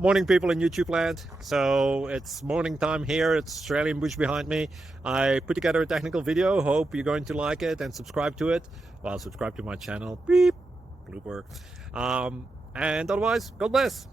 Morning, people in YouTube land. So it's morning time here. It's Australian bush behind me. I put together a technical video. Hope you're going to like it and subscribe to it. Well, subscribe to my channel. Beep. Blooper. And otherwise, God bless.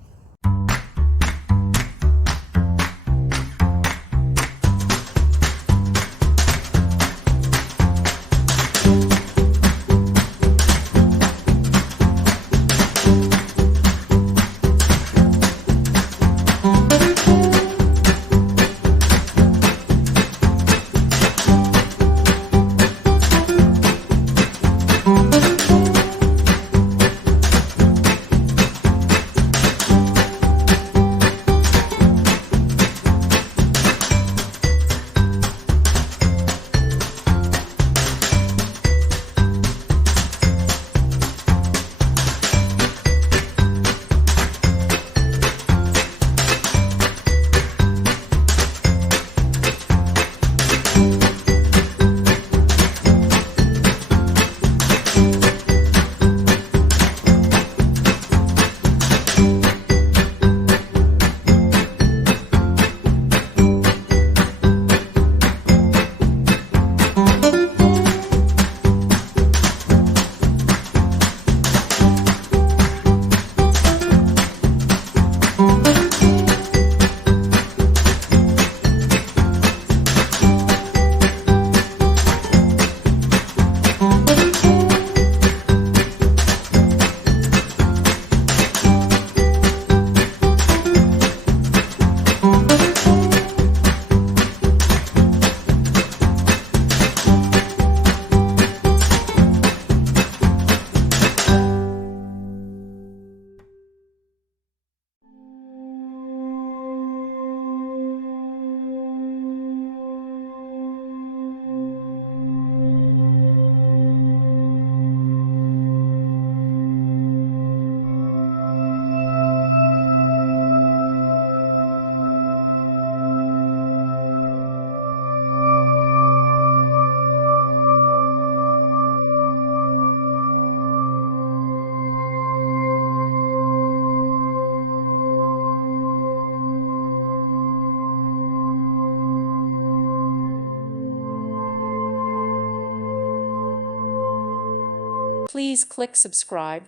Please click subscribe.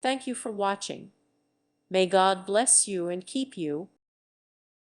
Thank you for watching. May God bless you and keep you.